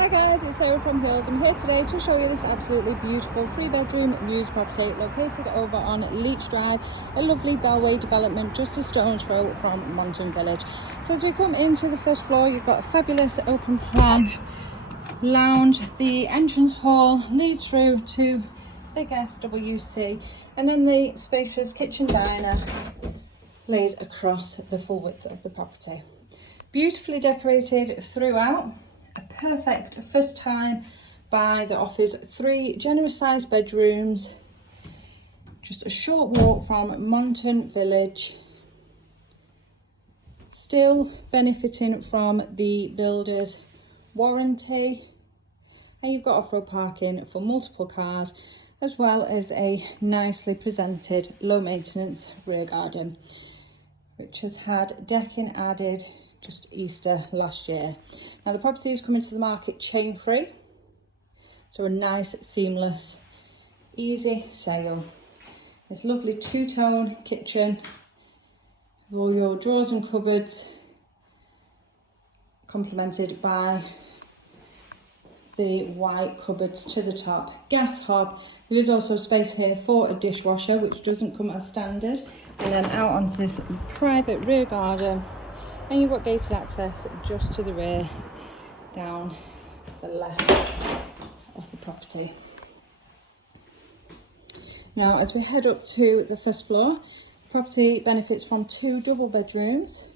Hi guys, it's Sarah from Hills. I'm here today to show you this absolutely beautiful 3-bedroom mews property located over on Leach Drive, a lovely Bellway development just a stone's throw from Monton Village. So as we come into the first floor, you've got a fabulous open plan lounge. The entrance hall leads through to the guest WC, and then the spacious kitchen diner lays across the full width of the property. Beautifully decorated throughout. A perfect first time buy that offers 3 generous sized bedrooms, just a short walk from Monton Village, still benefiting from the builder's warranty, and you've got off-road parking for multiple cars, as well as a nicely presented low maintenance rear garden, which has had decking added just Easter last year. Now the property is coming to the market chain free, so a nice seamless easy sale. This lovely two-tone kitchen with all your drawers and cupboards, complemented by the white cupboards to the top, gas hob. There is also space here for a dishwasher, which doesn't come as standard, and then out onto this private rear garden. And you've got gated access just to the rear, down the left of the property. Now, as we head up to the first floor, the property benefits from 2 double bedrooms,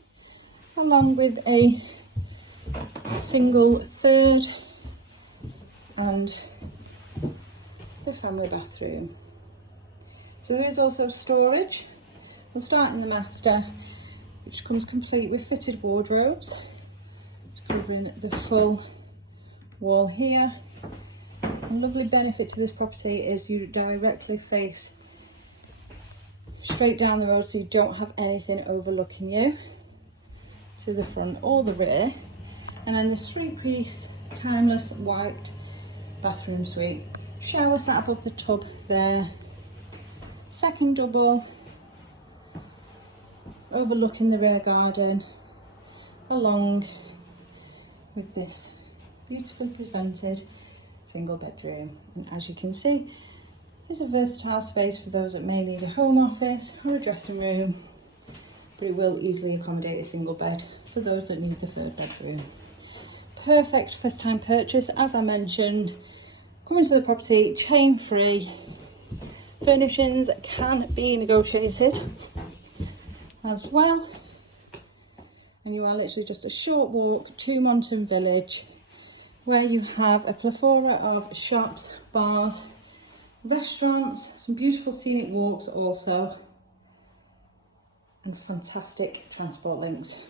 along with a single third and the family bathroom. So there is also storage. We'll start in the master, which comes complete with fitted wardrobes, covering the full wall here. A lovely benefit to this property is you directly face straight down the road, so you don't have anything overlooking you, to the front or the rear. And then this 3-piece timeless white bathroom suite. Shower sat above the tub there. Second double, overlooking the rear garden, along with this beautifully presented single bedroom. And as you can see, there's a versatile space for those that may need a home office or a dressing room, but it will easily accommodate a single bed for those that need the 3rd bedroom. Perfect first time purchase, as I mentioned. Coming to the property chain free. Furnishings can be negotiated as well, and you are literally just a short walk to Monton Village, where you have a plethora of shops, bars, restaurants, some beautiful scenic walks also, and fantastic transport links.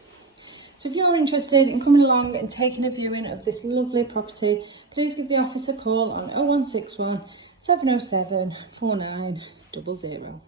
So if you're interested in coming along and taking a viewing of this lovely property, please give the office a call on 0161 707 4900.